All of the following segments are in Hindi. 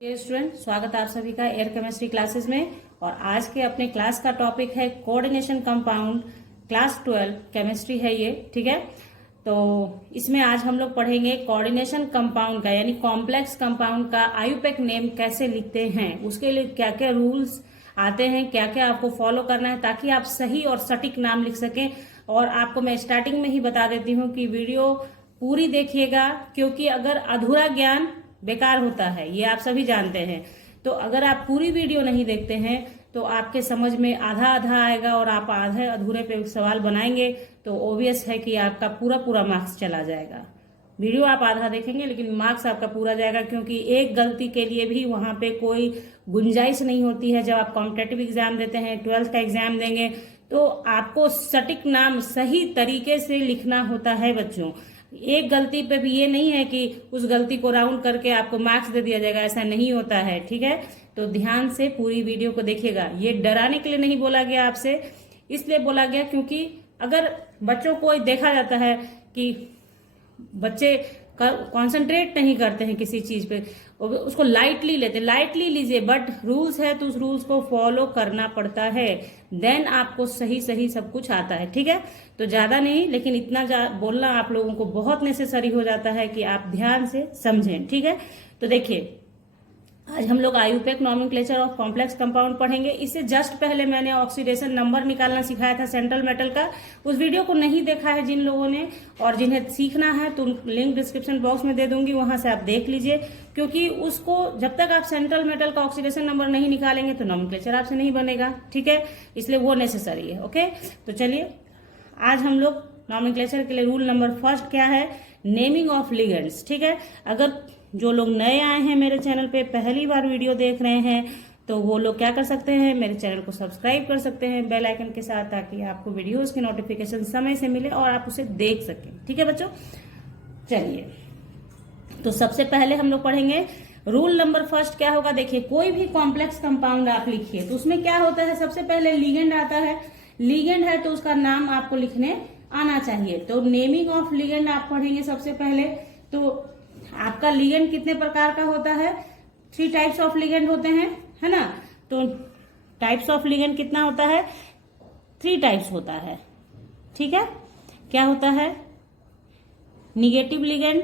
स्टूडेंट, स्वागत है आप सभी का एयर केमिस्ट्री क्लासेस में। और आज के अपने क्लास का टॉपिक है कोऑर्डिनेशन कंपाउंड, क्लास 12 केमिस्ट्री है ये, ठीक है। तो इसमें आज हम लोग पढ़ेंगे कोऑर्डिनेशन कंपाउंड का यानी कॉम्प्लेक्स कंपाउंड का आयुपेक नेम कैसे लिखते हैं, उसके लिए क्या क्या रूल्स आते हैं, क्या क्या आपको फॉलो करना है ताकि आप सही और सटीक नाम लिख सकें। और आपको मैं स्टार्टिंग में ही बता देती हूँ कि वीडियो पूरी देखिएगा, क्योंकि अगर अधूरा ज्ञान बेकार होता है, ये आप सभी जानते हैं। तो अगर आप पूरी वीडियो नहीं देखते हैं तो आपके समझ में आधा आधा आएगा और आप आधे अधूरे पे सवाल बनाएंगे तो ओबियस है कि आपका पूरा पूरा मार्क्स चला जाएगा। वीडियो आप आधा देखेंगे लेकिन मार्क्स आपका पूरा जाएगा, क्योंकि एक गलती के लिए भी वहां पे कोई गुंजाइश नहीं होती है। जब आप कॉम्पिटेटिव एग्जाम देते हैं, 12th का एग्जाम देंगे, तो आपको सटीक नाम सही तरीके से लिखना होता है बच्चों। एक गलती पे भी ये नहीं है कि उस गलती को राउंड करके आपको मार्क्स दे दिया जाएगा, ऐसा नहीं होता है, ठीक है। तो ध्यान से पूरी वीडियो को देखिएगा। ये डराने के लिए नहीं बोला गया आपसे, इसलिए बोला गया क्योंकि अगर बच्चों को देखा जाता है कि बच्चे कंसंट्रेट नहीं करते हैं किसी चीज पे, उसको लाइटली लेते, लाइटली लीजिए, बट रूल्स है तो उस रूल्स को फॉलो करना पड़ता है, देन आपको सही सही सब कुछ आता है, ठीक है। तो ज्यादा नहीं, लेकिन इतना बोलना आप लोगों को बहुत नेसेसरी हो जाता है कि आप ध्यान से समझें, ठीक है। तो देखिए, आज हम लोग IUPAC nomenclature of complex compound पढ़ेंगे। इससे जस्ट पहले मैंने ऑक्सीडेशन नंबर निकालना सिखाया था सेंट्रल मेटल का, उस वीडियो को नहीं देखा है जिन लोगों ने और जिन्हें सीखना है तो लिंक डिस्क्रिप्शन बॉक्स में दे दूंगी, वहां से आप देख लीजिए। क्योंकि उसको जब तक आप सेंट्रल मेटल का ऑक्सीडेशन नंबर नहीं निकालेंगे तो नॉमेनक्लेचर आपसे नहीं बनेगा, ठीक है, इसलिए वो नेसेसरी है। ओके, तो चलिए आज हम लोग नॉमेनक्लेचर के लिए रूल नंबर फर्स्ट क्या है, नेमिंग ऑफ लिगेंड्स, ठीक है। अगर जो लोग नए आए हैं मेरे चैनल पे, पहली बार वीडियो देख रहे हैं, तो वो लोग क्या कर सकते हैं, मेरे चैनल को सब्सक्राइब कर सकते हैं बेल आइकन के साथ, ताकि आपको वीडियोस की नोटिफिकेशन समय से मिले और आप उसे देख सकें, ठीक है बच्चों। चलिए, तो सबसे पहले हम लोग पढ़ेंगे रूल नंबर फर्स्ट क्या होगा। देखिए, कोई भी कॉम्प्लेक्स कंपाउंड आप लिखिए तो उसमें क्या होता है, सबसे पहले लिगेंड आता है। लिगेंड है तो उसका नाम आपको लिखने आना चाहिए। तो नेमिंग ऑफ लिगेंड आप पढ़ेंगे सबसे पहले। तो आपका लिगेंड कितने प्रकार का होता है, 3 टाइप्स ऑफ लिगेंड होते हैं, है ना। तो टाइप्स ऑफ लिगेंड कितना होता है, 3 टाइप्स होता है, ठीक है। क्या होता है, निगेटिव लिगेंड,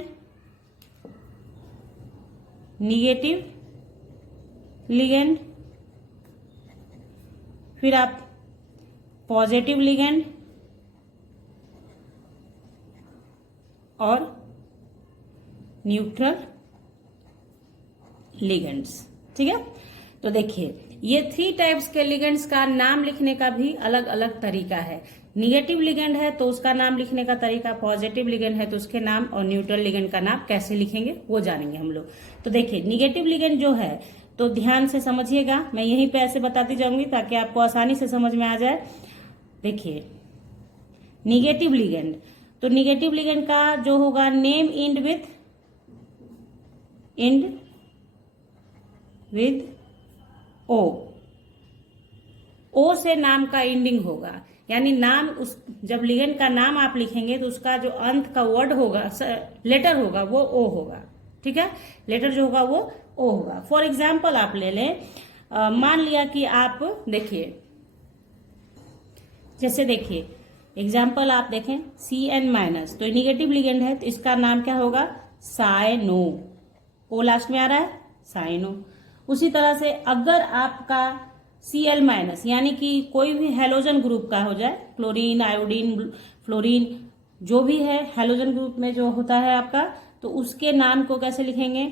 निगेटिव लिगेंड, फिर आप पॉजिटिव लिगेंड और न्यूट्रल लिगेंड्स, ठीक है। तो देखिए, ये 3 टाइप्स के लिगेंड्स का नाम लिखने का भी अलग अलग तरीका है। निगेटिव लिगेंड है तो उसका नाम लिखने का तरीका, पॉजिटिव लिगेंड है तो उसके नाम, और न्यूट्रल लिगेंड का नाम कैसे लिखेंगे वो जानेंगे हम लोग। तो देखिए, निगेटिव लिगेंड जो है तो ध्यान से समझिएगा, मैं यहीं पे ऐसे बताती जाऊंगी ताकि आपको आसानी से समझ में आ जाए। देखिए, निगेटिव लिगेंड, तो निगेटिव लिगेंड का जो होगा, नेम इंड विद ओ, ओ से नाम का एंडिंग होगा, यानी नाम उस जब लिगेंड का नाम आप लिखेंगे तो उसका जो अंत का वर्ड होगा, लेटर होगा, वो ओ होगा, ठीक है। लेटर जो होगा वो ओ होगा। फॉर एग्जाम्पल आप ले लें, मान लिया कि आप देखिए, जैसे देखिए एग्जाम्पल आप देखें, CN-, तो निगेटिव लिगेंड है तो इसका नाम क्या होगा, साइनो, ओ लास्ट में आ रहा है, साइनो। उसी तरह से अगर आपका Cl-, यानी कि कोई भी हेलोजन ग्रुप का हो जाए, क्लोरीन, आयोडीन, फ्लोरीन, जो भी है हेलोजन ग्रुप में जो होता है आपका, तो उसके नाम को कैसे लिखेंगे,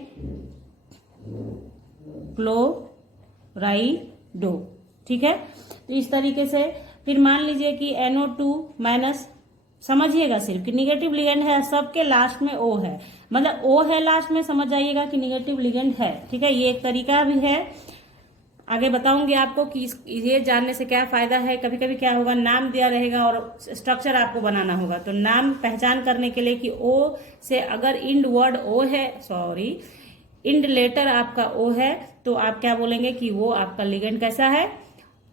क्लोराइडो, ठीक है। तो इस तरीके से फिर मान लीजिए कि NO2-, समझिएगा सिर्फ कि निगेटिव लिगेंड है, सबके लास्ट में ओ है, मतलब ओ है लास्ट में, समझ जाइएगा कि निगेटिव लिगेंड है, ठीक है। ये एक तरीका भी है, आगे बताऊंगी आपको कि ये जानने से क्या फायदा है। कभी कभी क्या होगा, नाम दिया रहेगा और स्ट्रक्चर आपको बनाना होगा, तो नाम पहचान करने के लिए कि ओ से अगर इंड वर्ड ओ है, सॉरी इंड लेटर आपका ओ है, तो आप क्या बोलेंगे कि वो आपका लिगेंड कैसा है,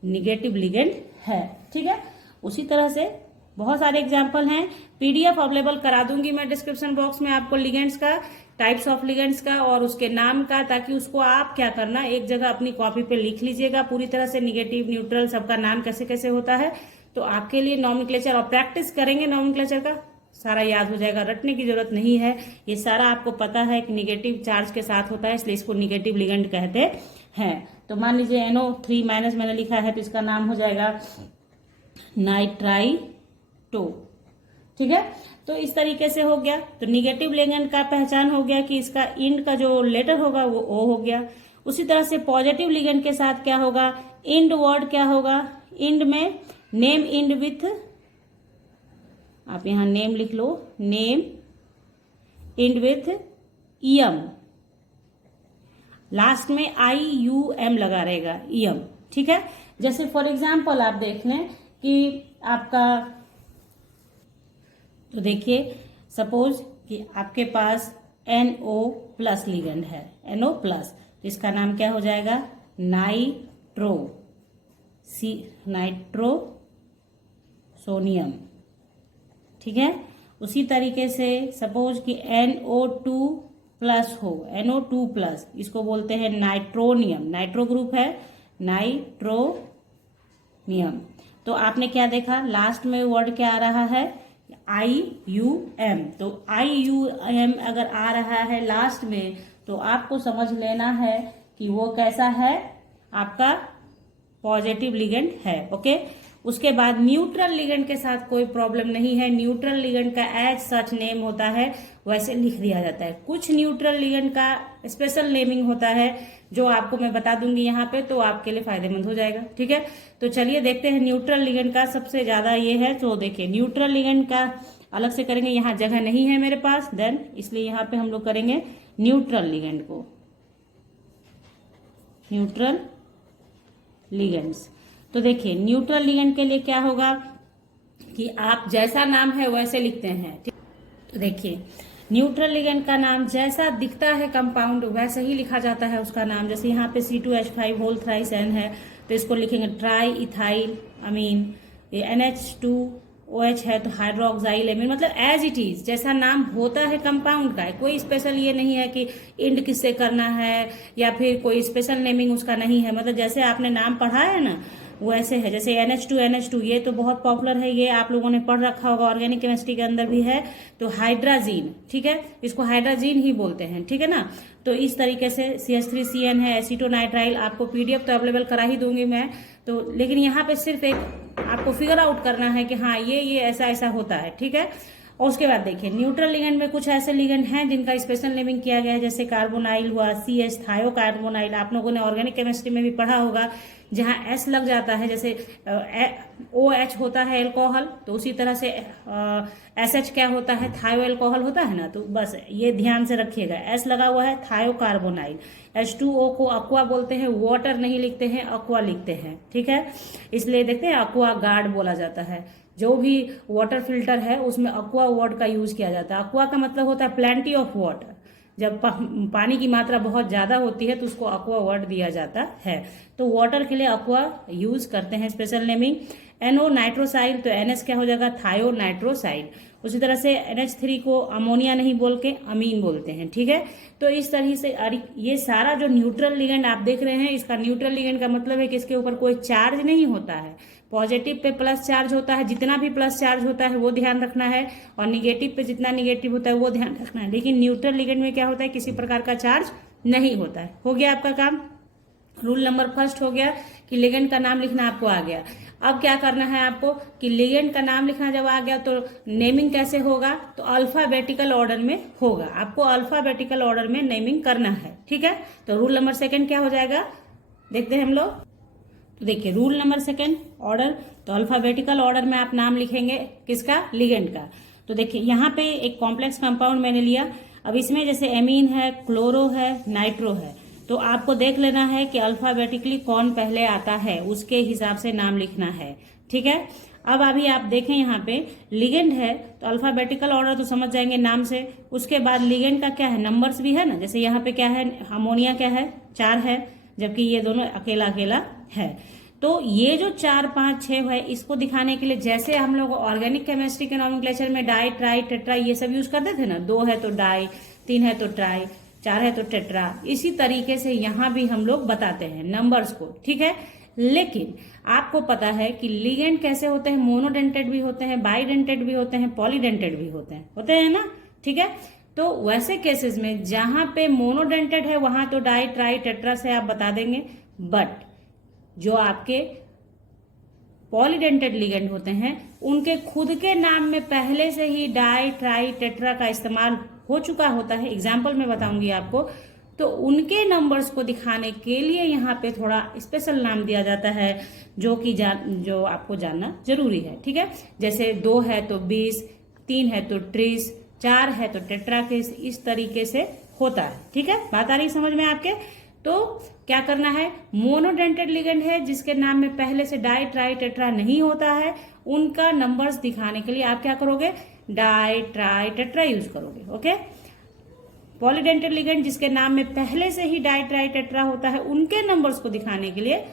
निगेटिव लिगेंड है, ठीक है। उसी तरह से बहुत सारे एग्जाम्पल हैं, PDF अवेलेबल करा दूंगी मैं डिस्क्रिप्शन बॉक्स में आपको लिगेंड्स का, टाइप्स ऑफ लिगेंड्स का और उसके नाम का, ताकि उसको आप क्या करना, एक जगह अपनी कॉपी पे लिख लीजिएगा पूरी तरह से, निगेटिव न्यूट्रल सबका नाम कैसे कैसे होता है। तो आपके लिए नॉमेनक्लेचर और प्रैक्टिस करेंगे नॉमेनक्लेचर का सारा याद हो जाएगा, रटने की जरूरत नहीं है। ये सारा आपको पता है कि निगेटिव चार्ज के साथ होता है, इसलिए इसको निगेटिव लिगेंड कहते हैं। तो मान लीजिए NO3 माइनस मैंने लिखा है, तो इसका नाम हो जाएगा नाइट्राइटो। ठीक है, तो इस तरीके से हो गया। तो निगेटिव लिगेंड का पहचान हो गया कि इसका इंड का जो लेटर होगा वो O हो गया। उसी तरह से पॉजिटिव लिगेंड के साथ क्या होगा, इंड वर्ड क्या होगा, इंड में नेम इंड विथ, आप यहां नेम लिख लो, name end with EM, last में IUM लगा रहेगा, EM। ठीक है, जैसे फॉर एग्जाम्पल आप देख लें कि आपका, तो देखिए सपोज कि आपके पास NO+ लिगेंड है, NO+, तो इसका नाम क्या हो जाएगा, नाइट्रोसोनियम। ठीक है, उसी तरीके से सपोज कि NO2+ हो, NO2+, इसको बोलते हैं नाइट्रोनियम, नाइट्रो ग्रुप है, नाइट्रोनियम। तो आपने क्या देखा, लास्ट में वर्ड क्या आ रहा है, IUM। तो IUM अगर आ रहा है लास्ट में, तो आपको समझ लेना है कि वो कैसा है, आपका पॉजिटिव लिगेंड है। ओके, उसके बाद न्यूट्रल लिगेंड के साथ कोई प्रॉब्लम नहीं है। न्यूट्रल लिगेंड का एज सच नेम होता है, वैसे लिख दिया जाता है। कुछ न्यूट्रल लिगेंड का स्पेशल नेमिंग होता है, जो आपको मैं बता दूंगी यहाँ पे, तो आपके लिए फायदेमंद हो जाएगा। ठीक है, तो चलिए देखते हैं न्यूट्रल लिगेंड का सबसे ज्यादा ये है। तो देखिए न्यूट्रल लिगेंड का अलग से करेंगे, यहाँ जगह नहीं है मेरे पास, देन इसलिए यहाँ पे हम लोग करेंगे न्यूट्रल लिगेंड को, न्यूट्रल लिगेंड्स। तो देखिए न्यूट्रल लिगेंड के लिए क्या होगा कि आप जैसा नाम है वैसे लिखते हैं। तो देखिए न्यूट्रल लिगेंड का नाम जैसा दिखता है कंपाउंड वैसे ही लिखा जाता है उसका नाम। जैसे यहाँ पे C2H5 होल थ्राइस N है, तो इसको लिखेंगे ट्राई इथाइल अमीन। ये NH2OH है तो हाइड्रोक्साइल अमीन। मतलब एज इट इज जैसा नाम होता है कंपाउंड का, कोई स्पेशल ये नहीं है कि इंड किससे करना है या फिर कोई स्पेशल नेमिंग उसका नहीं है। मतलब जैसे आपने नाम पढ़ा है ना वैसे है। जैसे NH2 ये तो बहुत पॉपुलर है, ये आप लोगों ने पढ़ रखा होगा, ऑर्गेनिक केमिस्ट्री के अंदर भी है। तो हाइड्राजीन, ठीक है, इसको हाइड्राजीन ही बोलते हैं, ठीक है ना। तो इस तरीके से CH3CN है, एसीटोनाइट्राइल। आपको PDF तो अवेलेबल करा ही दूंगी मैं, तो लेकिन यहाँ पे सिर्फ एक आपको फिगर आउट करना है कि हाँ ये ऐसा ऐसा होता है, ठीक है। और उसके बाद देखिए न्यूट्रल लिगेंड में कुछ ऐसे लिगेंड हैं जिनका स्पेशल नेमिंग किया गया है, जैसे कार्बोनाइल हुआ, CH थायोकार्बोनाइल। आप लोगों ने ऑर्गेनिक केमिस्ट्री में भी पढ़ा होगा, जहां S लग जाता है, जैसे OH होता है एल्कोहल, तो उसी तरह से SH क्या होता है, थायो एल्कोहल होता है ना। तो बस ये ध्यान से रखिएगा, S लगा हुआ है थायोकार्बोनाइल। H2O को अक्वा बोलते हैं, वाटर नहीं लिखते हैं, अक्वा लिखते हैं, ठीक है। इसलिए देखते हैं अक्वा गार्ड बोला जाता है। जो भी वाटर फिल्टर है उसमें अक्वा वर्ड का यूज किया जाता है। अक्वा का मतलब होता है प्लेंटी ऑफ वाटर। जब पानी की मात्रा बहुत ज्यादा होती है तो उसको अक्वा वर्ड दिया जाता है। तो वाटर के लिए अक्वा यूज करते हैं स्पेशल नेमिंग। NO नाइट्रोसाइल, तो NS क्या हो जाएगा, थायो नाइट्रोसाइल। उसी तरह से NH3 को अमोनिया नहीं बोल के अमीन बोलते हैं, ठीक है। तो इस तरह से ये सारा जो न्यूट्रल लिगेंड आप देख रहे हैं, इसका न्यूट्रल लिगेंड का मतलब है कि इसके ऊपर कोई चार्ज नहीं होता है। पॉजिटिव पे प्लस चार्ज होता है, जितना भी प्लस चार्ज होता है वो ध्यान रखना है, और निगेटिव पे जितना निगेटिव होता है वो ध्यान रखना है। लेकिन न्यूट्रल लिगेंड में क्या होता है, किसी प्रकार का चार्ज नहीं होता है। हो गया आपका काम। रूल नंबर फर्स्ट हो गया कि लिगेंड का नाम लिखना आपको आ गया। अब क्या करना है आपको कि लिगेंड का नाम लिखना जब आ गया तो नेमिंग कैसे होगा, तो अल्फाबेटिकल ऑर्डर में होगा। आपको अल्फाबेटिकल ऑर्डर में नेमिंग करना है, ठीक है। तो रूल नंबर सेकंड क्या हो जाएगा, देखते हैं हम लोग। तो देखिए रूल नंबर सेकंड ऑर्डर, तो अल्फाबेटिकल ऑर्डर में आप नाम लिखेंगे किसका, लिगेंड का। तो देखिए यहाँ पे एक कॉम्प्लेक्स कंपाउंड मैंने लिया। अब इसमें जैसे एमीन है, क्लोरो है, नाइट्रो है, तो आपको देख लेना है कि अल्फाबेटिकली कौन पहले आता है, उसके हिसाब से नाम लिखना है, ठीक है। अब अभी आप देखें यहाँ पे लिगेंड है तो अल्फाबेटिकल ऑर्डर तो समझ जाएंगे नाम से। उसके बाद लिगेंड का क्या है, नंबर्स भी है ना। जैसे यहाँ पे क्या है, अमोनिया क्या है, 4 है, जबकि ये दोनों अकेला अकेला है। तो ये जो 4, 5, 6 है, इसको दिखाने के लिए जैसे हम लोग ऑर्गेनिक केमिस्ट्री के नॉमेनक्लेचर में डाई, ट्राई, टेट्रा ये सब यूज करते थे ना। 2 है तो डाई, 3 है तो ट्राई, 4 है तो टेट्रा। इसी तरीके से यहाँ भी हम लोग बताते हैं नंबर्स को, ठीक है। लेकिन आपको पता है कि लिगेंड कैसे होते हैं, मोनोडेंटेड भी होते हैं, बाइडेंटेड भी होते हैं, पॉलीडेंटेड भी होते हैं ना, ठीक है। तो वैसे केसेस में जहां पे मोनोडेंटेड है वहां तो डाई, ट्राई, टेट्रा से आप बता देंगे, बट जो आपके पॉलीडेंटेड लिगेंड होते हैं उनके खुद के नाम में पहले से ही डाई, ट्राई, टेट्रा का इस्तेमाल हो चुका होता है। एग्जाम्पल में बताऊंगी आपको, तो उनके नंबर्स को दिखाने के लिए यहाँ पे थोड़ा स्पेशल नाम दिया जाता है, जो आपको जानना जरूरी है, ठीक है। जैसे 2 है तो 20, 3 है तो ट्रिस, 4 है तो टेट्राकिस, इस तरीके से होता है, ठीक है। बात आ रही समझ में आपके? तो क्या करना है, मोनोडेंटेड लिगेंड है जिसके नाम में पहले से डाई, ट्राई, टेट्रा नहीं होता है, उनका नंबर्स दिखाने के लिए आप क्या करोगे, डाई, ट्राई, टेट्रा यूज करोगे, ओके। पॉलीडेंटेड लिगेंड जिसके नाम में पहले से ही डाई, ट्राई, टेट्रा होता है, उनके नंबर्स को दिखाने के लिए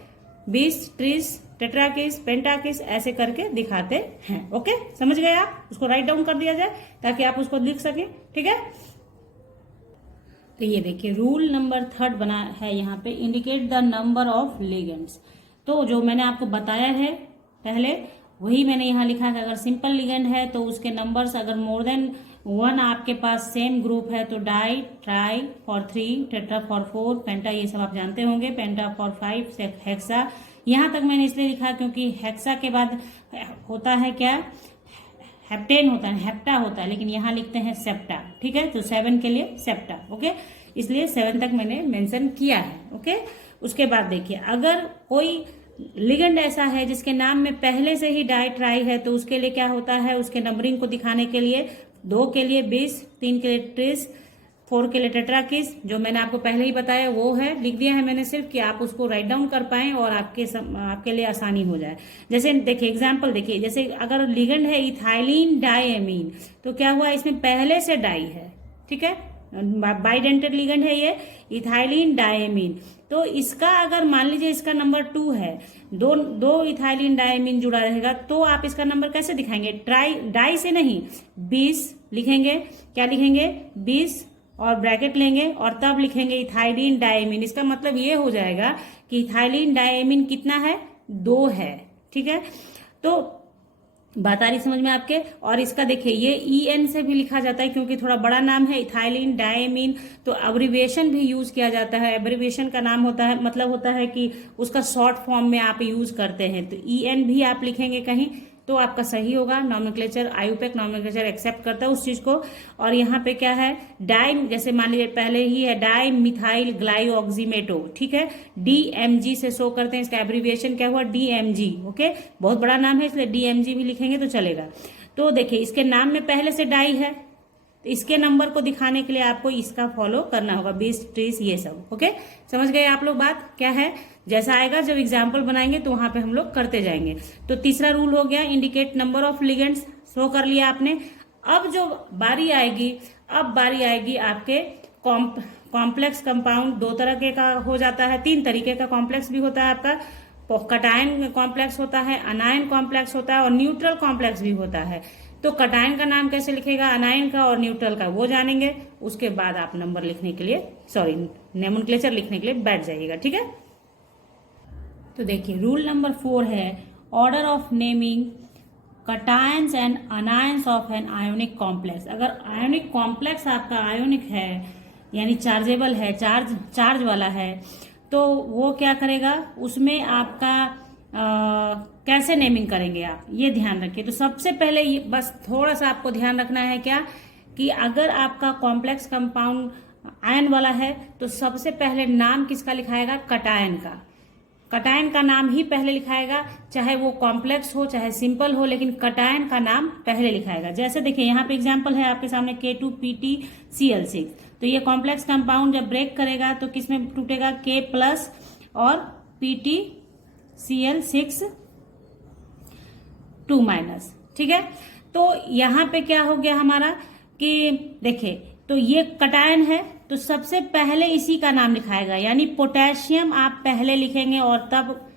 20, ट्रिस, टेट्राकिस, पेंटाकिस ऐसे करके दिखाते हैं, ओके। समझ गए आप? उसको राइट डाउन कर दिया जाए ताकि आप उसको लिख सकें, ठीक है। तो ये देखिए रूल नंबर 3 बना है यहाँ पे, indicate the number of ligands. तो जो मैंने आपको बताया है पहले वही मैंने यहाँ लिखा है। अगर सिंपल लिगेंड है तो उसके नंबर्स अगर मोर देन 1 आपके पास सेम ग्रुप है तो di, tri for 3, tetra for 4, penta ये सब आप जानते होंगे, पेंटा फॉर 5, हेक्सा। यहाँ तक मैंने इसलिए लिखा क्योंकि हेक्सा के बाद होता है क्या, हेप्टेन होता है, हेप्टा होता है, लेकिन यहाँ लिखते हैं सेप्टा, ठीक है। तो 7 के लिए सेप्टा, ओके, इसलिए 7 तक मैंने मेंशन किया है, ओके। उसके बाद देखिए अगर कोई लिगेंड ऐसा है जिसके नाम में पहले से ही डाई, ट्राई है तो उसके लिए क्या होता है, उसके नंबरिंग को दिखाने के लिए 2 के लिए 20, 3 के लिए ट्रिस, 4 के लिए टेट्राकिस, जो मैंने आपको पहले ही बताया वो है, लिख दिया है मैंने सिर्फ कि आप उसको राइट डाउन कर पाएं और आपके लिए आसानी हो जाए। जैसे देखिए एग्जांपल देखिए, जैसे अगर लिगेंड है इथाइलिन डाइएमीन, तो क्या हुआ, इसमें पहले से डाई है, ठीक है, बाइडेंटेड लिगेंड है ये इथाइलिन डाइएमीन। तो इसका अगर मान लीजिए इसका नंबर 2 है, दो इथाइलिन डाइएमीन जुड़ा रहेगा, तो आप इसका नंबर कैसे दिखाएंगे, डाई से नहीं 20 लिखेंगे, क्या लिखेंगे 20 और ब्रैकेट लेंगे और तब लिखेंगे इथाइलिन डाइएमीन। इसका मतलब ये हो जाएगा कि इथाइलिन डाइएमीन कितना है, 2 है, ठीक है। तो बात आ रही समझ में आपके? और इसका देखिए ये EN से भी लिखा जाता है क्योंकि थोड़ा बड़ा नाम है इथाइलिन डाइएमीन, तो एब्रिविएशन भी यूज किया जाता है। एब्रिविएशन का नाम होता है, मतलब होता है कि उसका शॉर्ट फॉर्म में आप यूज करते हैं, तो EN भी आप लिखेंगे कहीं तो आपका सही होगा। नॉमेनक्लेचर, आईयूपीएसी नॉमेनक्लेचर एक्सेप्ट करता है उस चीज को। और यहाँ पे क्या है, डाई, जैसे मान लीजिए पहले ही है डाई मिथाइल ग्लाइऑक्सीमेटो, ठीक है, DMG से शो करते हैं, इसका एब्रिविएशन क्या हुआ, DMG, ओके। बहुत बड़ा नाम है इसलिए DMG भी लिखेंगे तो चलेगा। तो देखिए इसके नाम में पहले से डाई है, तो इसके नंबर को दिखाने के लिए आपको इसका फॉलो करना होगा, 20, 30 ये सब, ओके। समझ गए आप लोग बात क्या है? जैसा आएगा जब एग्जाम्पल बनाएंगे तो वहां पे हम लोग करते जाएंगे। तो तीसरा रूल हो गया, indicate number of ligands, show कर लिया आपने। अब जो बारी आएगी, अब बारी आएगी आपके कॉम्प्लेक्स कंपाउंड। 2 तरह के का हो जाता है, 3 तरीके का कॉम्प्लेक्स भी होता है आपका। कटायन कॉम्प्लेक्स होता है, अनायन कॉम्प्लेक्स होता है और न्यूट्रल कॉम्प्लेक्स भी होता है। तो कटायन का नाम कैसे लिखेगा, अनायन का और न्यूट्रल का वो जानेंगे, उसके बाद आप नंबर लिखने के लिए, सॉरी नोमेनक्लेचर लिखने के लिए बैठ जाइएगा, ठीक है। तो देखिए रूल नंबर 4 है, order of naming cations and anions of an ionic complex. अगर आयोनिक कॉम्प्लेक्स आपका आयोनिक है यानी चार्जेबल है, चार्ज वाला है, तो वो क्या करेगा, उसमें आपका कैसे नेमिंग करेंगे आप, ये ध्यान रखिए। तो सबसे पहले ये बस थोड़ा सा आपको ध्यान रखना है क्या, कि अगर आपका कॉम्प्लेक्स कंपाउंड आयन वाला है तो सबसे पहले नाम किसका लिखाएगा, कटायन का। कटायन का नाम ही पहले लिखाएगा, चाहे वो कॉम्प्लेक्स हो चाहे सिंपल हो, लेकिन कटायन का नाम पहले लिखाएगा। जैसे देखिए यहाँ पे एग्जांपल है आपके सामने K2PtCl6। तो ये कॉम्प्लेक्स कंपाउंड जब ब्रेक करेगा तो किसमें टूटेगा, K+ और PtCl6 2-, ठीक है। तो यहाँ पे क्या हो गया हमारा कि देखिए, तो ये कटायन है तो सबसे पहले इसी का नाम लिखाएगा, यानी पोटेशियम आप पहले लिखेंगे और तब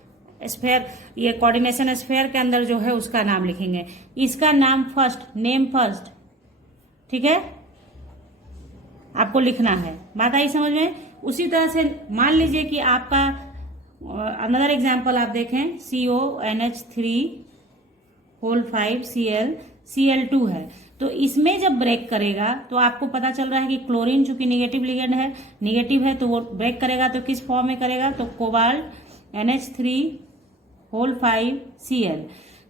स्फेयर, ये कोऑर्डिनेशन स्फेयर के अंदर जो है उसका नाम लिखेंगे। इसका नाम फर्स्ट, नेम फर्स्ट, ठीक है। आपको लिखना है। बात आई समझ में? उसी तरह से मान लीजिए कि आपका अनदर एग्जाम्पल आप देखें, CONH3 Cl2 है, तो इसमें जब ब्रेक करेगा तो आपको पता चल रहा है कि क्लोरीन चूंकि निगेटिव लिगेंड है, निगेटिव है, तो वो ब्रेक करेगा तो किस फॉर्म में करेगा, तो कोबाल्ट NH3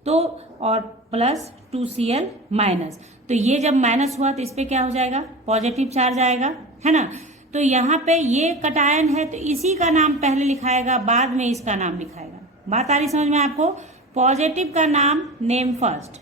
तो और प्लस 2Cl माइनस, तो ये जब माइनस हुआ तो इस पे क्या हो जाएगा, पॉजिटिव चार्ज आएगा, है ना। तो यहाँ पे ये कटायन है तो इसी का नाम पहले लिखाएगा, बाद में इसका नाम लिखाएगा। बात आ रही समझ में आपको? पॉजिटिव का नाम नेम फर्स्ट।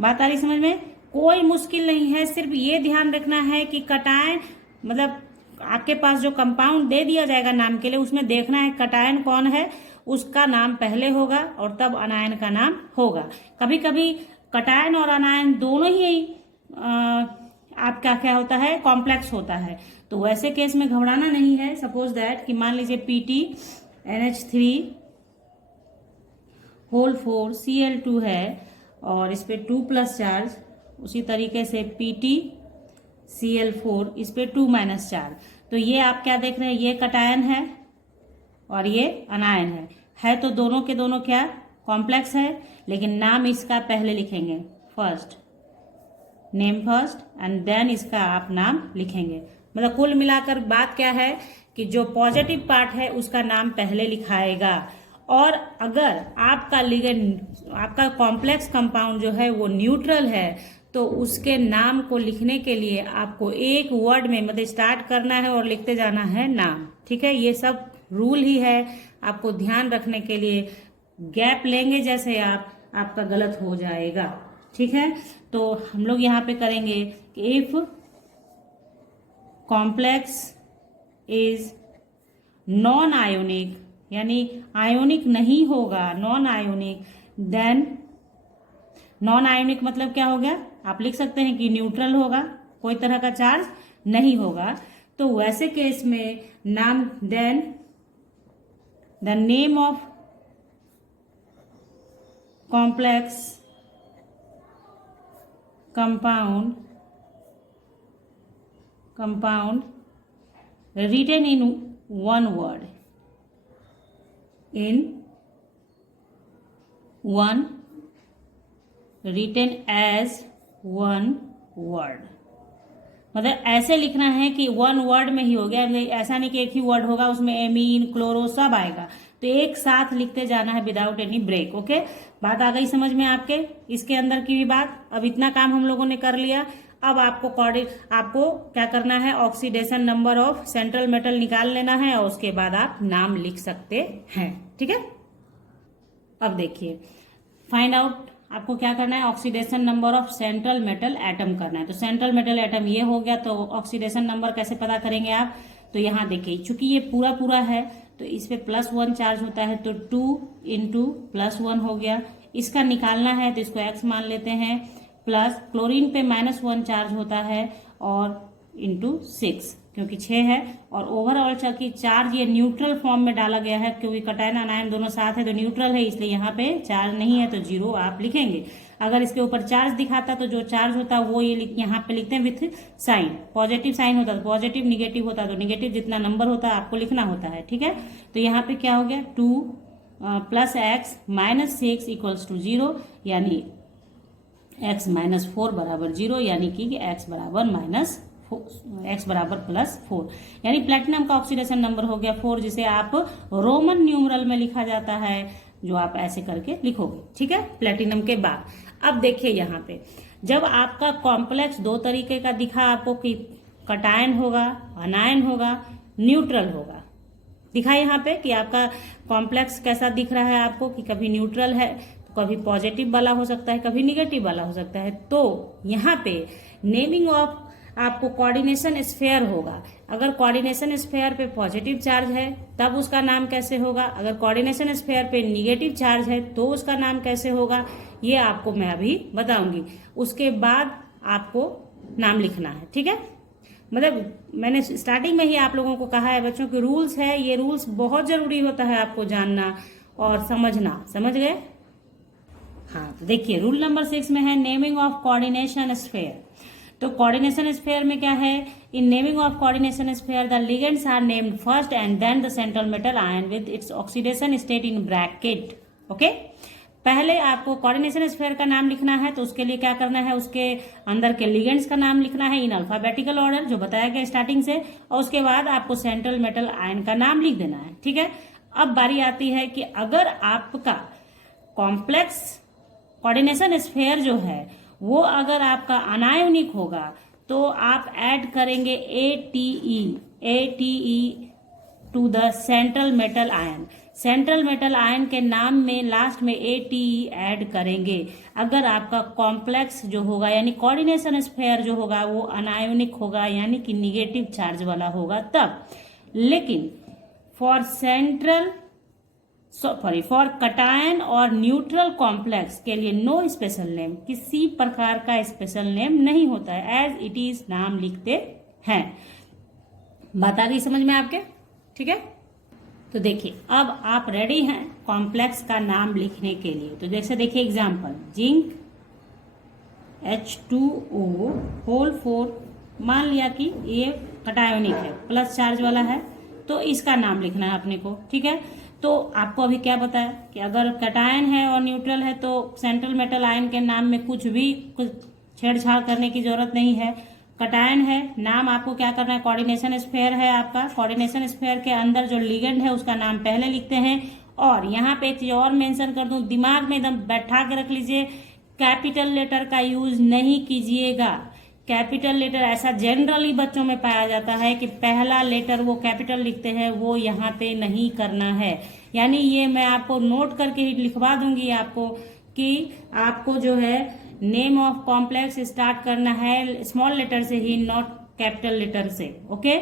बात आ रही समझ में? कोई मुश्किल नहीं है, सिर्फ ये ध्यान रखना है कि कटायन मतलब आपके पास जो कंपाउंड दे दिया जाएगा नाम के लिए, उसमें देखना है कटायन कौन है, उसका नाम पहले होगा और तब अनायन का नाम होगा। कभी कभी कटायन और अनायन दोनों ही आपका क्या होता है, कॉम्प्लेक्स होता है, तो वैसे केस में घबराना नहीं है। सपोज दैट कि मान लीजिए PT NH3 है और इस पे 2 प्लस चार्ज, उसी तरीके से PTCl4 इस पे 2 माइनस चार्ज, तो ये आप क्या देख रहे हैं, ये कटायन है और ये अनायन है तो दोनों के दोनों क्या, कॉम्प्लेक्स है, लेकिन नाम इसका पहले लिखेंगे, first name first and then इसका आप नाम लिखेंगे। मतलब कुल मिलाकर बात क्या है कि जो पॉजिटिव पार्ट है उसका नाम पहले लिखाएगा, और अगर आपका लिगेंड, आपका कॉम्प्लेक्स कंपाउंड जो है वो न्यूट्रल है, तो उसके नाम को लिखने के लिए आपको एक वर्ड में मतलब स्टार्ट करना है और लिखते जाना है नाम। ठीक है, ये सब रूल ही है, आपको ध्यान रखने के लिए। गैप लेंगे जैसे आपका गलत हो जाएगा। ठीक है, तो हम लोग यहाँ पे करेंगे कि if complex is non ionic, यानी आयोनिक नहीं होगा, non ionic, then non ionic मतलब क्या हो गया, आप लिख सकते हैं कि न्यूट्रल होगा, कोई तरह का चार्ज नहीं होगा, तो वैसे केस में नाम then the name of complex compound written in one word, written as one word, मतलब ऐसे लिखना है कि वन वर्ड में ही हो गया, ऐसा नहीं कि एक ही वर्ड होगा उसमें एमीन क्लोरो सब आएगा, तो एक साथ लिखते जाना है विदाउट एनी ब्रेक। ओके, बात आ गई समझ में आपके? इसके अंदर की भी बात। अब इतना काम हम लोगों ने कर लिया, अब आपको क्या करना है, oxidation number of central metal निकाल लेना है और उसके बाद आप नाम लिख सकते हैं। ठीक है, अब देखिए फाइंड आउट आपको क्या करना है, oxidation number of central metal atom करना है। तो सेंट्रल मेटल एटम ये हो गया, तो ऑक्सीडेशन नंबर कैसे पता करेंगे आप, तो यहाँ देखिए चूंकि ये पूरा है तो इस पे +1 चार्ज होता है, तो 2 × +1 हो गया। इसका निकालना है तो इसको x मान लेते हैं, प्लस क्लोरीन पे -1 चार्ज होता है और × 6 क्योंकि 6 है, और ओवरऑल की चार्ज ये न्यूट्रल फॉर्म में डाला गया है क्योंकि कटायन अनायन दोनों साथ है तो न्यूट्रल है, इसलिए यहाँ पे चार्ज नहीं है तो 0 आप लिखेंगे। अगर इसके ऊपर चार्ज दिखाता तो जो चार्ज होता वो ये यहाँ पे लिखते हैं विथ साइन, पॉजिटिव साइन होता तो पॉजिटिव, निगेटिव होता तो निगेटिव, जितना नंबर होता है आपको लिखना होता है। ठीक है, तो यहाँ पे क्या हो गया, 2 + x - 6 = 0, यानी x - 4 = 0, यानी कि x बराबर +4, यानी प्लेटिनम का ऑक्सीडेशन नंबर हो गया 4, जिसे आप रोमन न्यूमरल में लिखा जाता है, जो आप ऐसे करके लिखोगे। ठीक है, प्लेटिनम के बाद अब देखिए यहाँ पे जब आपका कॉम्प्लेक्स दो तरीके का दिखा आपको कि कटायन होगा, अनायन होगा, न्यूट्रल होगा, दिखा यहाँ पे कि आपका कॉम्प्लेक्स कैसा दिख रहा है आपको कि कभी न्यूट्रल है तो कभी पॉजिटिव वाला हो सकता है, कभी निगेटिव वाला हो सकता है। तो यहाँ पे नेमिंग ऑफ आपको कोऑर्डिनेशन स्फेयर होगा। अगर कोऑर्डिनेशन स्फेयर पे पॉजिटिव चार्ज है तब उसका नाम कैसे होगा, अगर कोऑर्डिनेशन स्फेयर पे निगेटिव चार्ज है तो उसका नाम कैसे होगा, ये आपको मैं अभी बताऊंगी। उसके बाद आपको नाम लिखना है। ठीक है, मतलब मैंने स्टार्टिंग में ही आप लोगों को कहा है बच्चों के रूल्स है, ये रूल्स बहुत जरूरी होता है आपको जानना और समझना। समझ गए? हाँ, तो देखिए रूल नंबर 6 में है नेमिंग ऑफ कोऑर्डिनेशन स्फेयर। तो कोऑर्डिनेशन स्फीयर में क्या है, in naming of coordination sphere the ligands are named first and then the central metal ion with its oxidation state in bracket. Okay, पहले आपको कोऑर्डिनेशन स्फीयर का नाम लिखना है, तो उसके लिए क्या करना है, उसके अंदर के लिगेंड्स का नाम लिखना है इन अल्फाबेटिकल ऑर्डर जो बताया गया स्टार्टिंग से, और उसके बाद आपको सेंट्रल मेटल आयन का नाम लिख देना है। ठीक है, अब बारी आती है कि अगर आपका कॉम्प्लेक्स कोऑर्डिनेशन स्फीयर जो है वो अगर आपका अनायोनिक होगा तो आप ऐड करेंगे ATE to the central metal ion. Central metal ion के नाम में लास्ट में ATE ऐड करेंगे अगर आपका कॉम्प्लेक्स जो होगा यानी कोऑर्डिनेशन स्फीयर जो होगा वो अनायोनिक होगा यानी कि निगेटिव चार्ज वाला होगा तब। लेकिन फॉर कटायन और न्यूट्रल कॉम्प्लेक्स के लिए नो स्पेशल नेम, किसी प्रकार का स्पेशल नेम नहीं होता है, एज इट इज नाम लिखते हैं। बात आ गई समझ में आपके? ठीक है, तो देखिए अब आप रेडी हैं कॉम्प्लेक्स का नाम लिखने के लिए। तो जैसे देखिए एग्जांपल, जिंक H2O होल 4, मान लिया कि ये कटायोनिक है, प्लस चार्ज वाला है, तो इसका नाम लिखना है अपने को। ठीक है, तो आपको अभी क्या बताया कि अगर कटायन है और न्यूट्रल है तो सेंट्रल मेटल आयन के नाम में कुछ छेड़छाड़ करने की जरूरत नहीं है। कटायन है, नाम आपको क्या करना है, कोऑर्डिनेशन स्फीयर है आपका, कोऑर्डिनेशन स्फीयर के अंदर जो लिगेंड है उसका नाम पहले लिखते हैं। और यहाँ पे एक चीज और मेंशन कर दूं, दिमाग में एकदम बैठा के रख लीजिए, कैपिटल लेटर का यूज नहीं कीजिएगा। कैपिटल लेटर ऐसा जनरली बच्चों में पाया जाता है कि पहला लेटर वो कैपिटल लिखते हैं, वो यहाँ पे नहीं करना है। यानी ये मैं आपको नोट करके ही लिखवा दूंगी आपको कि आपको जो है नेम ऑफ कॉम्प्लेक्स स्टार्ट करना है स्मॉल लेटर से ही, नॉट कैपिटल लेटर से। ओके,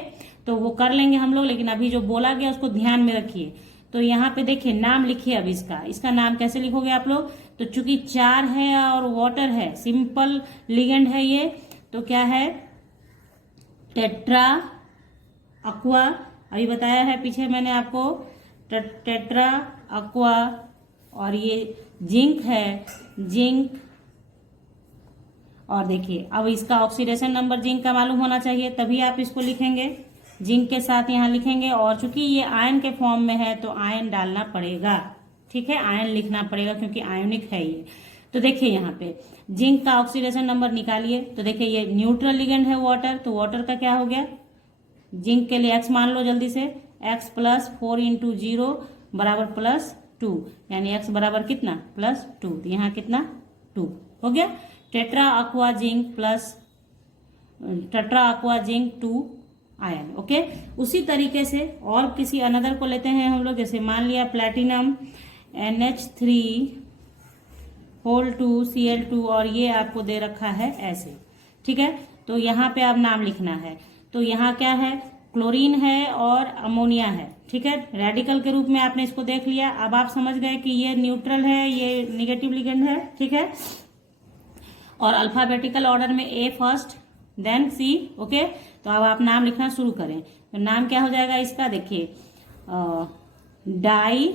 तो वो कर लेंगे हम लोग, लेकिन अभी जो बोला गया उसको ध्यान में रखिए। तो यहाँ पे देखिए नाम लिखिए। अब इसका नाम कैसे लिखोगे आप लोग, तो चूंकि 4 है और वाटर है, सिंपल लिगेंड है ये, तो क्या है, टेट्रा अक्वा, अभी बताया है पीछे मैंने आपको, टेट्रा अक्वा। और ये जिंक है, जिंक। और देखिए अब इसका ऑक्सीडेशन नंबर जिंक का मालूम होना चाहिए, तभी आप इसको लिखेंगे, जिंक के साथ यहाँ लिखेंगे। और चूंकि ये आयन के फॉर्म में है तो आयन डालना पड़ेगा। ठीक है, आयन लिखना पड़ेगा क्योंकि आयोनिक है ये। तो देखिए यहाँ पे जिंक का ऑक्सीडेशन नंबर निकालिए, तो देखिए ये न्यूट्रल लिगेंड है वाटर, तो वाटर का क्या हो गया, जिंक के लिए x मान लो जल्दी से, x प्लस 4 इंटू 0 बराबर प्लस 2, यानी x बराबर कितना, प्लस 2। तो यहाँ कितना, 2 हो गया। Tetra aqua zinc plus tetra aqua zinc 2 ion. Okay, उसी तरीके से और किसी अनदर को लेते हैं हम लोग, जैसे मान लिया प्लेटिनम NH3 होल 2 Cl2, और ये आपको दे रखा है ऐसे। ठीक है, तो यहाँ पे आप नाम लिखना है। तो यहाँ क्या है, क्लोरीन है और अमोनिया है। ठीक है, रेडिकल के रूप में आपने इसको देख लिया। अब आप समझ गए कि ये न्यूट्रल है, ये निगेटिव लिगेंड है। ठीक है, और अल्फाबेटिकल ऑर्डर में A first then C। Okay, तो अब आप नाम लिखना शुरू करें। तो नाम क्या हो जाएगा इसका, देखिए डाई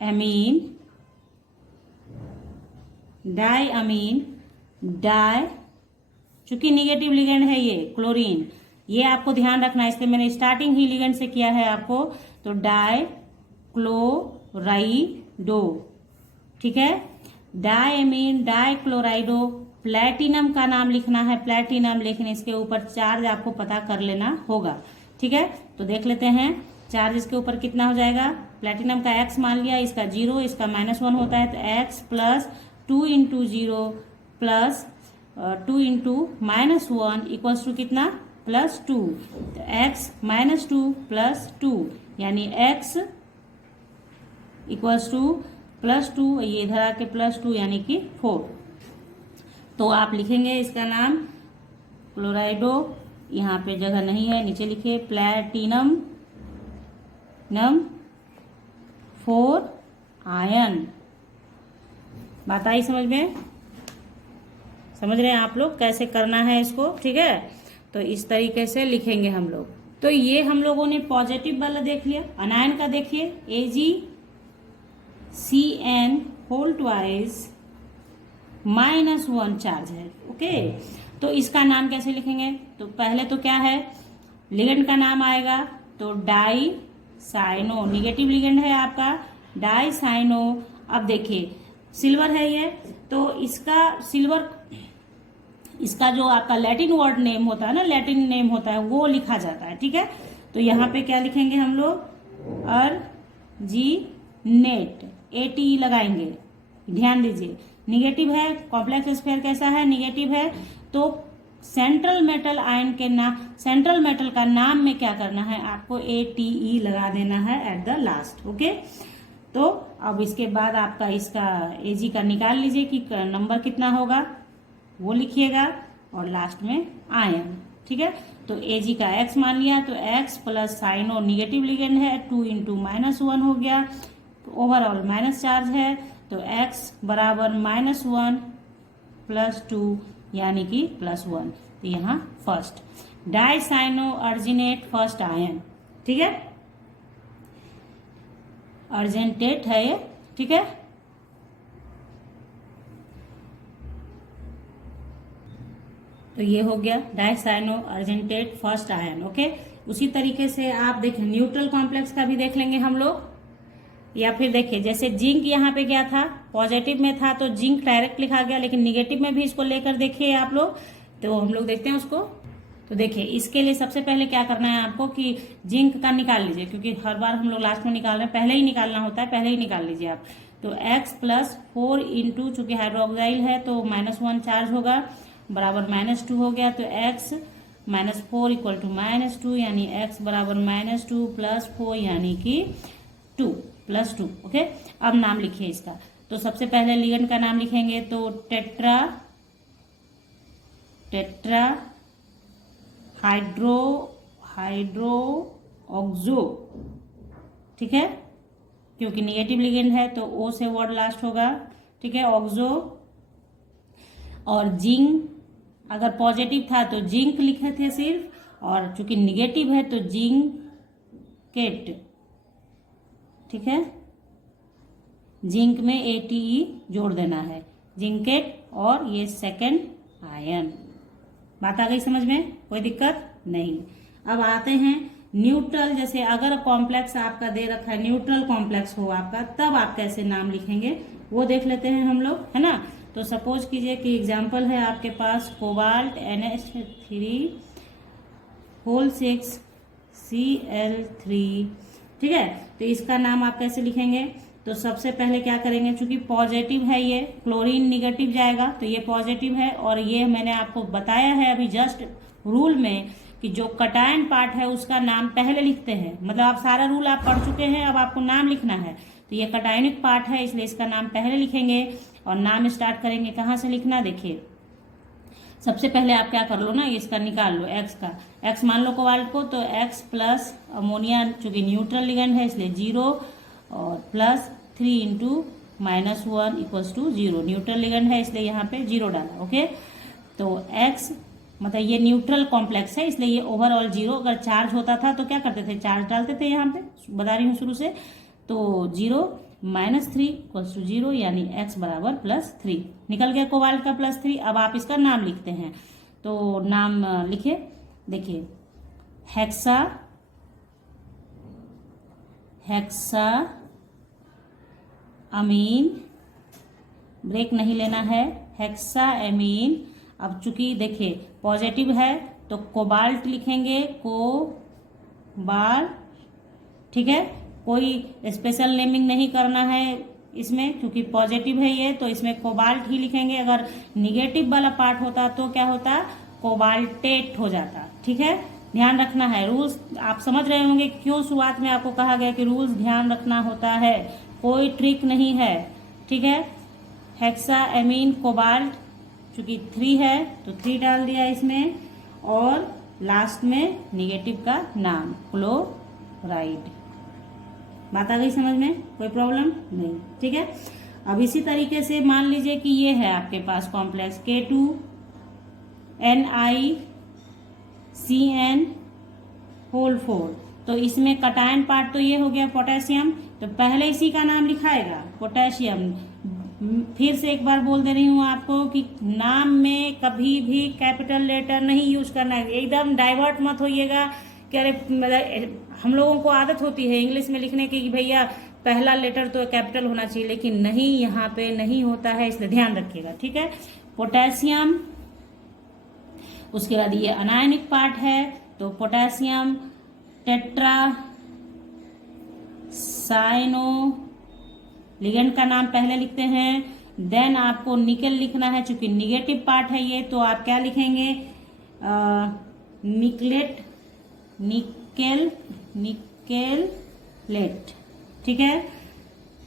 अमीन डाई, चूंकि निगेटिव लिगेंड है ये क्लोरीन, ये आपको ध्यान रखना है, इसलिए मैंने स्टार्टिंग ही लिगेंड से किया है आपको। तो डाई क्लोराइडो। ठीक है, डाई अमीन डाई क्लोराइडो। प्लेटिनम का नाम लिखना है, प्लेटिनम, लेकिन इसके ऊपर चार्ज आपको पता कर लेना होगा। ठीक है, तो देख लेते हैं चार्ज इसके ऊपर कितना हो जाएगा। प्लेटिनम का x मान लिया, इसका 0, इसका -1 होता है, तो x plus 2 into 0 plus 2 into -1 equals to कितना, प्लस 2। तो x -2 प्लस 2, यानी x इक्वल्स टू प्लस 2, ये इधर आके प्लस 2 यानी कि 4। तो आप लिखेंगे इसका नाम क्लोराइडो, यहाँ पे जगह नहीं है, नीचे लिखिए प्लेटिनम 4 आयन। बात आई समझ में? समझ रहे हैं आप लोग कैसे करना है इसको? ठीक है, तो इस तरीके से लिखेंगे हम लोग। तो ये हम लोगों ने पॉजिटिव वाला देख लिया। अनायन का देखिए, AgCN होल ट्वाइस -1 चार्ज है। ओके, तो इसका नाम कैसे लिखेंगे? तो पहले तो क्या है, लिगेंड का नाम आएगा तो डाई साइनो, निगेटिव लिगेंड है आपका डाई साइनो। अब देखिए सिल्वर है ये, तो इसका जो आपका लैटिन वर्ड नेम होता है ना, लैटिन नेम होता है वो लिखा जाता है। ठीक है, तो यहाँ पे क्या लिखेंगे हम लोग, अर्जिनेट, ATE लगाएंगे। ध्यान दीजिए निगेटिव है, कॉम्प्लेक्स स्फीयर कैसा है, निगेटिव है, तो सेंट्रल मेटल आयन के नाम, सेंट्रल मेटल का नाम में क्या करना है आपको, ATE लगा देना है एट द लास्ट। ओके, तो अब इसके बाद आपका इसका AG का निकाल लीजिए कि नंबर कितना होगा वो लिखिएगा, और लास्ट में आयन। ठीक है, तो AG का X मान लिया, तो X plus cyano negative ligand है, 2 इंटू -1 हो गया, तो ओवरऑल माइनस चार्ज है, तो X बराबर -1 प्लस 2 यानी कि +1। तो यहाँ first dicyanoargentate first ion. ठीक है, अर्जेंटेट है ये। ठीक है, तो ये हो गया डाइसाइनो अर्जेंटेट फर्स्ट आयन। ओके, उसी तरीके से आप देखें न्यूट्रल कॉम्प्लेक्स का भी देख लेंगे हम लोग, या फिर देखिए जैसे जिंक यहाँ पे क्या था, पॉजिटिव में था तो जिंक डायरेक्ट लिखा गया, लेकिन निगेटिव में भी इसको लेकर देखिए आप लोग, तो हम लोग देखते हैं उसको। तो देखिए इसके लिए सबसे पहले क्या करना है आपको कि जिंक का निकाल लीजिए, क्योंकि हर बार हम लोग लास्ट में निकाल रहे हैं, पहले ही निकालना होता है, पहले ही निकाल लीजिए आप। तो X प्लस 4 इंटू, चूंकि हाइड्रोक्साइल है तो -1 चार्ज होगा, बराबर -2 हो गया, तो X -4 इक्वल टू -2, यानी X बराबर -2 प्लस 4 यानी कि 2 प्लस 2। ओके, अब नाम लिखिए इसका। तो सबसे पहले लिगेंड का नाम लिखेंगे, तो टेट्रा हाइड्रो ऑक्सो। ठीक है, क्योंकि निगेटिव लिगेंड है तो O से वर्ड लास्ट होगा। ठीक है, ऑक्सो। और जिंक अगर पॉजिटिव था तो जिंक लिखे थे सिर्फ, और चूंकि निगेटिव है तो जिंकेट। ठीक है, जिंक में ATE जोड़ देना है, जिंकेट, और ये सेकंड आयन। बात आ गई समझ में, कोई दिक्कत नहीं। अब आते हैं न्यूट्रल, जैसे अगर कॉम्प्लेक्स आपका दे रखा है, न्यूट्रल कॉम्प्लेक्स हो आपका, तब आप कैसे नाम लिखेंगे वो देख लेते हैं हम लोग, है ना। तो सपोज कीजिए कि एग्जाम्पल है आपके पास कोबाल्ट NH3 ठीक है, तो इसका नाम आप कैसे लिखेंगे, तो सबसे पहले क्या करेंगे, चूंकि पॉजिटिव है ये, क्लोरीन निगेटिव जाएगा, तो ये पॉजिटिव है, और ये मैंने आपको बताया है अभी जस्ट रूल में कि जो कटायन पार्ट है उसका नाम पहले लिखते हैं, मतलब आप सारा रूल आप पढ़ चुके हैं, अब आपको नाम लिखना है। तो ये कटायनिक पार्ट है, इसलिए इसका नाम पहले लिखेंगे, और नाम स्टार्ट करेंगे कहाँ से लिखना, देखिए सबसे पहले आप क्या कर लो ना, इसका निकाल लो X का, X मान लो कोबाल्ट को, तो X प्लस अमोनिया, चूंकि न्यूट्रल लिगेंड है इसलिए 0, और plus 3 into -1 equals to 0, neutral ligand है इसलिए यहाँ पे 0 डाला। ओके, तो X मतलब ये न्यूट्रल कॉम्प्लेक्स है इसलिए ये ओवरऑल 0, अगर चार्ज होता था तो क्या करते थे, चार्ज डालते थे यहाँ पे, बता रही हूँ शुरू से, तो 0 -3 इक्वल्स टू 0, यानी X बराबर +3 निकल गया कोबाल्ट का +3। अब आप इसका नाम लिखते हैं, तो नाम लिखिए, देखिए हेक्सा अमीन, ब्रेक नहीं लेना है, हेक्सा एमीन। अब चूंकि देखिए पॉजिटिव है तो कोबाल्ट लिखेंगे, कोबाल्ट। ठीक है, कोई स्पेशल नेमिंग नहीं करना है इसमें, क्योंकि पॉजिटिव है ये, तो इसमें कोबाल्ट ही लिखेंगे। अगर निगेटिव वाला पार्ट होता तो क्या होता, कोबाल्टेट हो जाता। ठीक है, ध्यान रखना है, रूल्स आप समझ रहे होंगे क्यों शुरुआत में आपको कहा गया कि रूल्स ध्यान रखना होता है, कोई ट्रिक नहीं है। ठीक है, हेक्सा एमीन कोबाल्ट, चूंकि 3 है तो 3 डाल दिया इसमें, और लास्ट में निगेटिव का नाम क्लोराइड। बात आ गई समझ में, कोई प्रॉब्लम नहीं। ठीक है, अब इसी तरीके से मान लीजिए कि ये है आपके पास कॉम्प्लेक्स K2NiCN4, तो इसमें कटायन पार्ट तो ये हो गया पोटेशियम, तो पहले इसी का नाम लिखाएगा पोटेशियम, फिर से एक बार बोल दे रही हूँ आपको कि नाम में कभी भी कैपिटल लेटर नहीं यूज करना है। एकदम डाइवर्ट मत होइएगा कि अरे मतलब हम लोगों को आदत होती है इंग्लिश में लिखने की कि भैया पहला लेटर तो कैपिटल होना चाहिए, लेकिन नहीं, यहाँ पे नहीं होता है, इसलिए ध्यान रखिएगा, ठीक है। पोटेशियम, उसके बाद ये अनायनिक पार्ट है, तो पोटेशियम टेट्रा साइनो, लिगेंड का नाम पहले लिखते हैं। देन आपको निकेल लिखना है, चूंकि निगेटिव पार्ट है ये, तो आप क्या लिखेंगे, निकलेट, निकेलेट, ठीक है।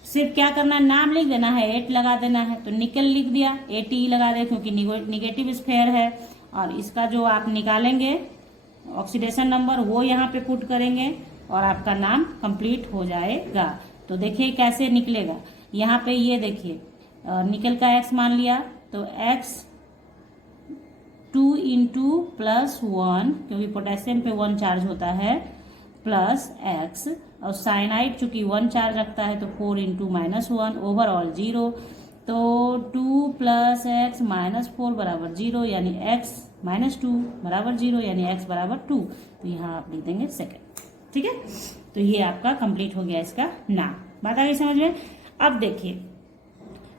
सिर्फ क्या करना है, नाम लिख देना है, 8 लगा देना है, तो निकेल लिख दिया, 8 लगा दे क्योंकि निगेटिव स्फेयर है। और इसका जो आप निकालेंगे ऑक्सीडेशन नंबर वो यहाँ पे पुट करेंगे और आपका नाम कंप्लीट हो जाएगा। तो देखिए कैसे निकलेगा, यहाँ पे ये देखिए निकल का x मान लिया, तो x 2 इंटू प्लस 1, क्योंकि पोटेशियम पे 1 चार्ज होता है, प्लस x, और साइनाइड चूंकि 1 चार्ज रखता है तो 4 इंटू माइनस 1, ओवरऑल 0, तो 2 प्लस x माइनस 4 बराबर 0, यानी x माइनस 2 बराबर 0, यानी x बराबर 2। तो यहाँ आप लिख देंगे सेकेंड, ठीक है। तो ये आपका कंप्लीट हो गया इसका नाम। बात आ गई समझ में। अब देखिए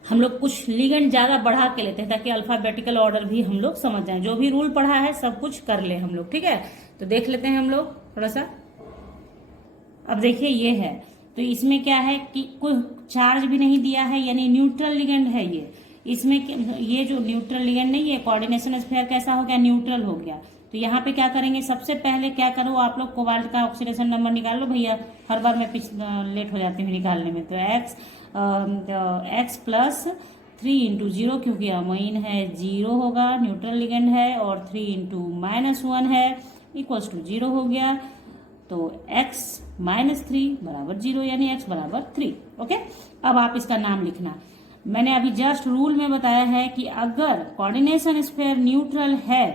हम लोग कुछ लिगेंड ज्यादा बढ़ा के लेते हैं ताकि अल्फाबेटिकल ऑर्डर भी हम लोग समझ जाएं, जो भी रूल पढ़ा है सब कुछ कर ले हम लोग, ठीक है। तो देख लेते हैं हम लोग थोड़ा सा। अब देखिए ये है, तो इसमें क्या है कि कोई चार्ज भी नहीं दिया है, यानी न्यूट्रल लिगेंड है ये। इसमें ये जो न्यूट्रल लिगेंड नहीं है, कोऑर्डिनेशन स्फीयर कैसा हो गया, न्यूट्रल हो गया। तो यहाँ पे क्या करेंगे, सबसे पहले क्या करो आप लोग, कोबाल्ट का ऑक्सीडेशन नंबर निकाल लो भैया, हर बार मैं लेट हो जाती हूँ निकालने में। तो एक्स प्लस 3 इंटू 0, क्योंकि अमीन है 0 होगा, न्यूट्रल लिगेंड है, और 3 इंटू माइनस 1 है इक्वल्स टू 0 हो गया। तो x माइनस 3 बराबर 0, यानी x बराबर 3। ओके, अब आप इसका नाम लिखना। मैंने अभी जस्ट रूल में बताया है कि अगर कोऑर्डिनेशन स्फीयर न्यूट्रल है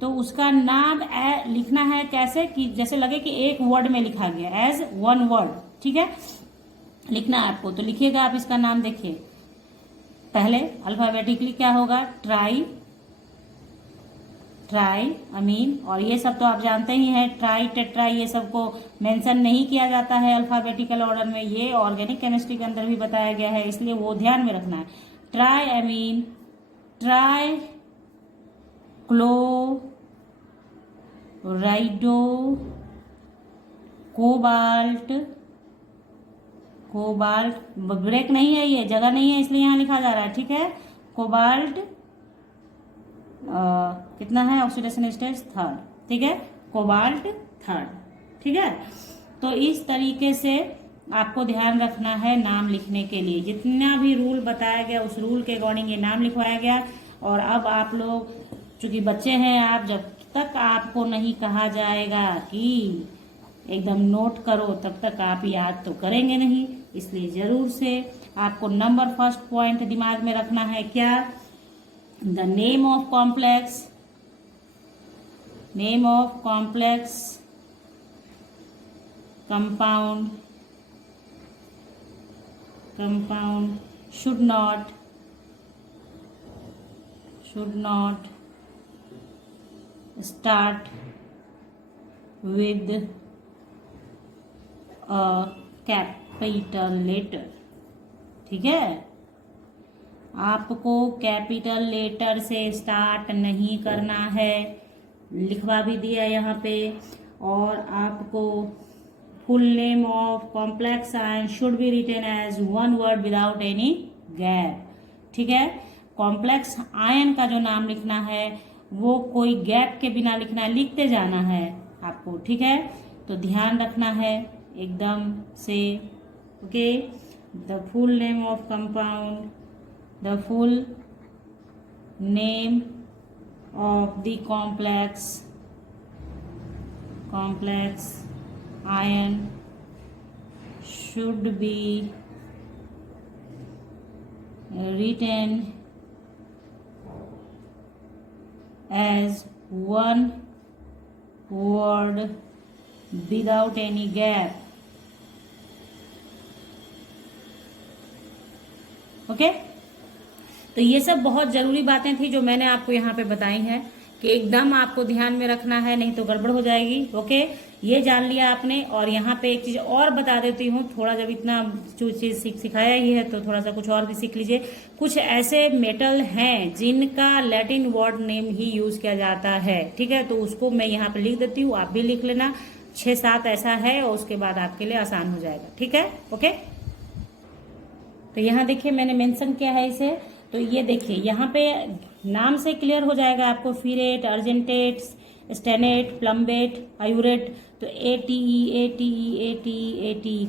तो उसका नाम लिखना है कैसे, कि जैसे लगे कि एक वर्ड में लिखा गया, एज वन वर्ड, ठीक है, लिखना है आपको। तो लिखिएगा आप इसका नाम, देखिए पहले अल्फाबेटिकली क्या होगा, ट्राई अमीन, और ये सब तो आप जानते ही हैं, ट्राई टेट्रा, ये सब को मेंशन नहीं किया जाता है अल्फाबेटिकल ऑर्डर में, ये ऑर्गेनिक केमिस्ट्री के अंदर भी बताया गया है, इसलिए वो ध्यान में रखना है। ट्राई अमीन, ट्राई क्लोराइडो, कोबाल्ट, ब्रेक नहीं है, ये जगह नहीं है इसलिए यहां लिखा जा रहा है, ठीक है। कोबाल्ट कितना है, ऑक्सीडेशन स्टेज 3, ठीक है, कोबाल्ट 3, ठीक है। तो इस तरीके से आपको ध्यान रखना है नाम लिखने के लिए, जितना भी रूल बताया गया उस रूल के अकॉर्डिंग ये नाम लिखवाया गया। और अब आप लोग चूंकि बच्चे हैं, आप जब तक आपको नहीं कहा जाएगा कि एकदम नोट करो, तब तक आप याद तो करेंगे नहीं, इसलिए जरूर से आपको नंबर फर्स्ट पॉइंट दिमाग में रखना है, क्या, the name of complex compound should not start with a capital letter, ठीक है। आपको कैपिटल लेटर से स्टार्ट नहीं करना है, लिखवा भी दिया यहाँ पे। और आपको full name of complex ion should be written as one word without any gap, ठीक है। कॉम्प्लेक्स आयन का जो नाम लिखना है वो कोई गैप के बिना लिखना है, लिखते जाना है आपको, ठीक है। तो ध्यान रखना है एकदम से, okay. The full name of compound, the full name of the complex ion should be written as one word without any gap, okay। तो ये सब बहुत जरूरी बातें थी जो मैंने आपको यहाँ पे बताई हैं कि एकदम आपको ध्यान में रखना है, नहीं तो गड़बड़ हो जाएगी। ओके, ये जान लिया आपने। और यहाँ पे एक चीज और बता देती हूँ, थोड़ा जब इतना जो चीज सिखाया ही है तो थोड़ा सा कुछ और भी सीख लीजिए। कुछ ऐसे मेटल हैं जिनका लैटिन वर्ड नेम ही यूज किया जाता है, ठीक है, तो उसको मैं यहाँ पे लिख देती हूँ, आप भी लिख लेना। 6-7 ऐसा है और उसके बाद आपके लिए आसान हो जाएगा, ठीक है। ओके, तो यहाँ देखिए मैंने मेंशन किया है इसे, तो ये देखिए यहाँ पे नाम से क्लियर हो जाएगा आपको। फिरेट, अर्जेंटेट, स्टेनेट, प्लम्बेट, आयूरेट। तो ATE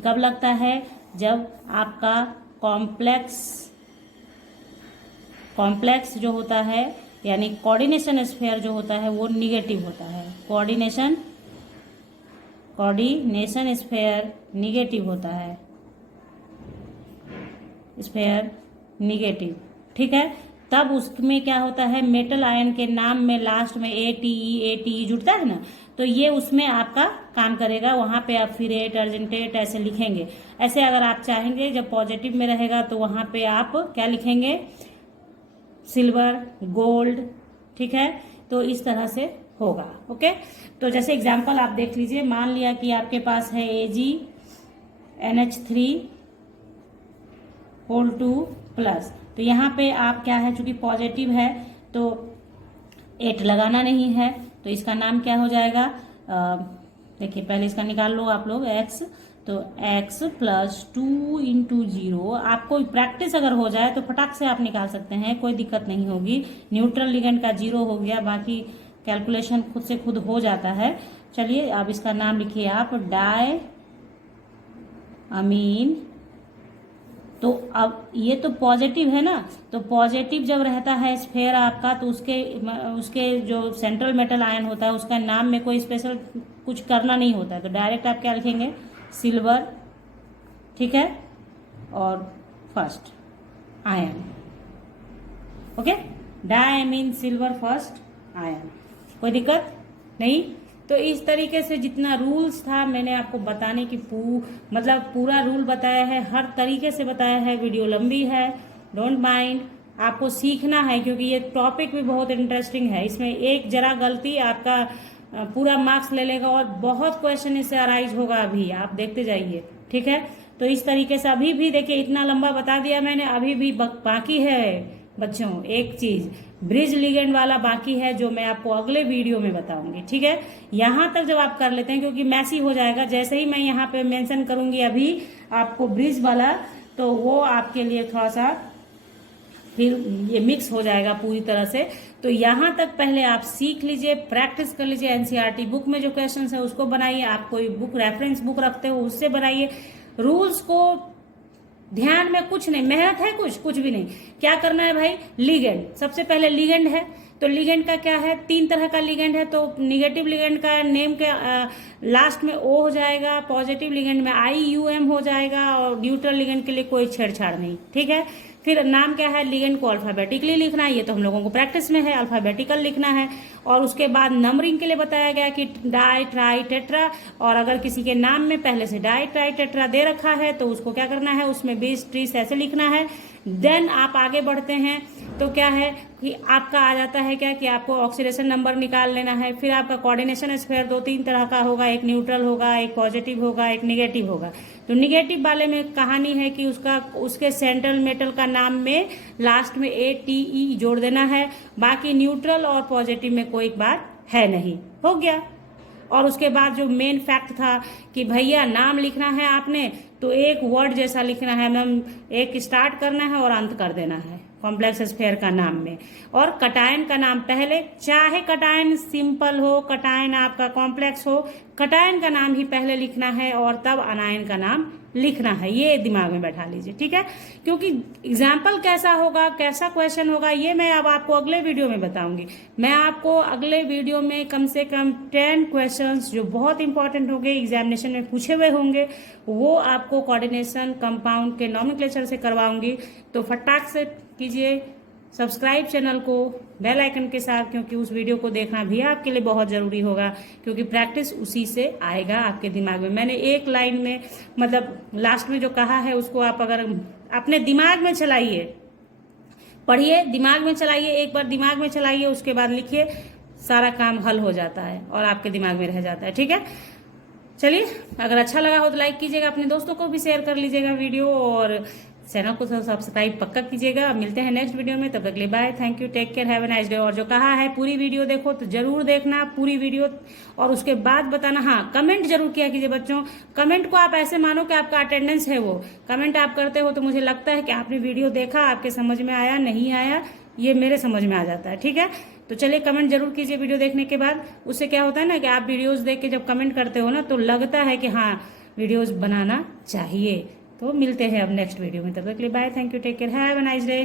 कब लगता है? जब आपका कॉम्प्लेक्स जो होता है, यानी कोऑर्डिनेशन स्फीयर जो होता है वो निगेटिव होता है। कोऑर्डिनेशन स्फीयर निगेटिव होता है, स्फीयर निगेटिव, ठीक है। तब उसमें क्या होता है, मेटल आयन के नाम में लास्ट में ATE जुड़ता है ना, तो ये उसमें आपका काम करेगा। वहां पे आप फिरेट, अर्जेंटेट ऐसे लिखेंगे। ऐसे अगर आप चाहेंगे जब पॉजिटिव में रहेगा तो वहां पे आप क्या लिखेंगे, सिल्वर, गोल्ड, ठीक है। तो इस तरह से होगा। ओके, तो जैसे एग्जांपल आप देख लीजिए, मान लिया कि आपके पास है AgNH3O2+, तो यहाँ पे आप क्या है, चूंकि पॉजिटिव है तो 8 लगाना नहीं है, तो इसका नाम क्या हो जाएगा, देखिए पहले इसका निकाल लो आप लोग x, तो x + 2 × 0। आपको प्रैक्टिस अगर हो जाए तो फटाक से आप निकाल सकते हैं, कोई दिक्कत नहीं होगी। न्यूट्रल लिगेंड का 0 हो गया, बाकी कैलकुलेशन खुद से खुद हो जाता है। चलिए अब इसका नाम लिखिए आप, डाई अमीन। तो अब ये तो पॉजिटिव है ना, तो पॉजिटिव जब रहता है स्फीयर आपका, तो उसके जो सेंट्रल मेटल आयन होता है उसका नाम में कोई स्पेशल कुछ करना नहीं होता है, तो डायरेक्ट आप क्या लिखेंगे, सिल्वर, ठीक है, और first ion. Okay, diamine silver first ion, कोई दिक्कत नहीं। तो इस तरीके से जितना रूल्स था मैंने आपको बताने की मतलब पूरा रूल बताया है, हर तरीके से बताया है। वीडियो लंबी है, डोंट माइंड, आपको सीखना है क्योंकि ये टॉपिक भी बहुत इंटरेस्टिंग है। इसमें एक जरा गलती आपका पूरा मार्क्स ले लेगा और बहुत क्वेश्चन इससे अराइज होगा, अभी आप देखते जाइए, ठीक है। तो इस तरीके से अभी भी देखिए इतना लंबा बता दिया मैंने, अभी भी बाकी है बच्चों, एक चीज ब्रिज लिगेंड वाला बाकी है जो मैं आपको अगले वीडियो में बताऊंगी, ठीक है। यहां तक जब आप कर लेते हैं, क्योंकि मैसी हो जाएगा, जैसे ही मैं यहाँ पे मेंशन करूंगी अभी आपको ब्रिज वाला, तो वो आपके लिए थोड़ा सा फिर ये मिक्स हो जाएगा पूरी तरह से। तो यहां तक पहले आप सीख लीजिए, प्रैक्टिस कर लीजिए। एनसीईआरटी बुक में जो क्वेश्चन है उसको बनाइए, आप कोई बुक रेफरेंस बुक रखते हो उससे बनाइए। रूल्स को ध्यान में कुछ नहीं, मेहनत है कुछ भी नहीं। क्या करना है भाई, लिगेंड, सबसे पहले लिगेंड है, तो लिगेंड का क्या है, 3 तरह का लिगेंड है। तो निगेटिव लिगेंड का नेम के लास्ट में O हो जाएगा, पॉजिटिव लिगेंड में IUM हो जाएगा, और न्यूट्रल लिगेंड के लिए कोई छेड़छाड़ नहीं, ठीक है। फिर नाम क्या है, लिगेंड को अल्फाबेटिकली लिखना है, ये तो हम लोगों को प्रैक्टिस में है, अल्फाबेटिकल लिखना है। और उसके बाद नंबरिंग के लिए बताया गया कि डाई, ट्राई, टेट्रा, और अगर किसी के नाम में पहले से डाई, ट्राई, टेट्रा दे रखा है तो उसको क्या करना है, उसमें 20, 30 ऐसे लिखना है। देन आप आगे बढ़ते हैं तो क्या है कि आपका आ जाता है क्या कि आपको ऑक्सीडेशन नंबर निकाल लेना है। फिर आपका कोऑर्डिनेशन स्फीयर 2-3 तरह का होगा, एक न्यूट्रल होगा, एक पॉजिटिव होगा, एक निगेटिव होगा। तो निगेटिव वाले में कहानी है कि उसके सेंट्रल मेटल का नाम में लास्ट में ATE जोड़ देना है, बाकी न्यूट्रल और पॉजिटिव में कोई बात है नहीं, हो गया। और उसके बाद जो मेन फैक्ट था कि भैया नाम लिखना है आपने तो एक वर्ड जैसा लिखना है, मैम, एक स्टार्ट करना है और अंत कर देना है कॉम्प्लेक्स स्फीयर का नाम में। और कटायन का नाम पहले, चाहे कटायन सिंपल हो, कटायन आपका कॉम्प्लेक्स हो, कटायन का नाम ही पहले लिखना है और तब अनायन का नाम लिखना है, ये दिमाग में बैठा लीजिए, ठीक है। क्योंकि एग्जाम्पल कैसा होगा, कैसा क्वेश्चन होगा, ये मैं अब आपको अगले वीडियो में बताऊंगी। मैं आपको अगले वीडियो में कम से कम 10 क्वेश्चंस जो बहुत इंपॉर्टेंट होंगे, एग्जामिनेशन में पूछे हुए होंगे, वो आपको कोऑर्डिनेशन कंपाउंड के नॉमेनक्लेचर से करवाऊंगी। तो फटाक से कीजिए सब्सक्राइब चैनल को बेल आइकन के साथ, क्योंकि उस वीडियो को देखना भी आपके लिए बहुत जरूरी होगा, क्योंकि प्रैक्टिस उसी से आएगा आपके दिमाग में। मैंने एक लाइन में मतलब लास्ट में जो कहा है उसको आप अगर अपने दिमाग में चलाइए, पढ़िए, दिमाग में चलाइए, एक बार दिमाग में चलाइए, उसके बाद लिखिए, सारा काम हल हो जाता है और आपके दिमाग में रह जाता है। ठीक है, चलिए, अगर अच्छा लगा हो तो लाइक कीजिएगा, अपने दोस्तों को भी शेयर कर लीजिएगा वीडियो, और चैनल को सब्सक्राइब पक्का कीजिएगा। मिलते हैं नेक्स्ट वीडियो में, तब तक के लिए bye, thank you, take care, have a nice day. और जो कहा है पूरी वीडियो देखो तो जरूर देखना पूरी वीडियो, और उसके बाद बताना। हाँ, कमेंट जरूर किया कीजिए बच्चों। कमेंट को आप ऐसे मानो कि आपका अटेंडेंस है। वो कमेंट आप करते हो तो मुझे लगता है कि आपने वीडियो देखा, आपके समझ में आया, नहीं आया, ये मेरे समझ में आ जाता है। ठीक है, तो चलिए कमेंट जरूर कीजिए वीडियो देखने के बाद। उससे क्या होता है ना कि आप वीडियोस देख के जब कमेंट करते हो ना तो लगता है कि हाँ, वीडियोस बनाना चाहिए। तो मिलते हैं अब नेक्स्ट वीडियो में, तब तक के लिए bye, thank you, take care, have a nice day.